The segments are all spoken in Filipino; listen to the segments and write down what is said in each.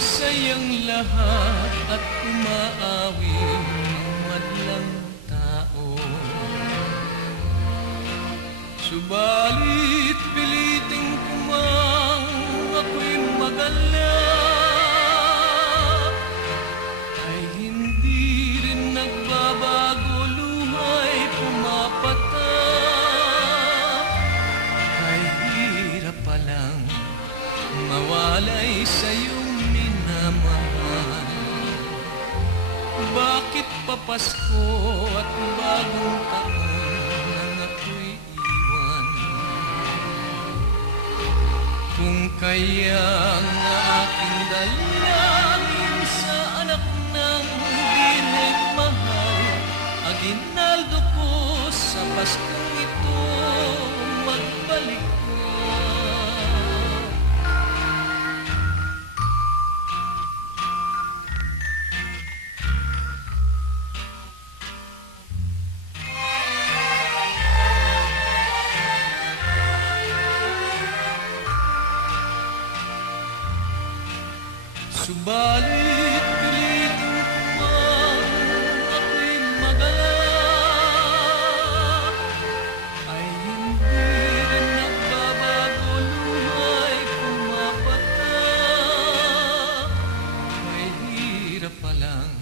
sayang lahat at umaawing madlang tao. Subalit piliting kumang ako'y magalak, ay hindi rin nagbabago, luhay pumapatak. Ay hirap palang mawalay sa'yong minamahal. Bakit pa Pasko at bagong taon nang ako'y iwan? Kung kaya nga aking dalangin sa anak ng Birheng mahal, aginaldo ko sa Paskong ito, magbalik ka. Subalit pilitin ko ako'y magalak, ay hindi rin nagbabago, luhay pumapatak. May hirap palang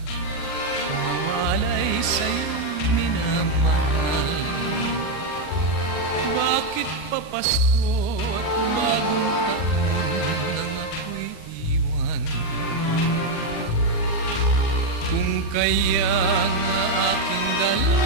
mawalay sa'yong minamahal. Bakit pa Pasko at bagong taon nang ako'y iwan? Kung kaya nga aking dala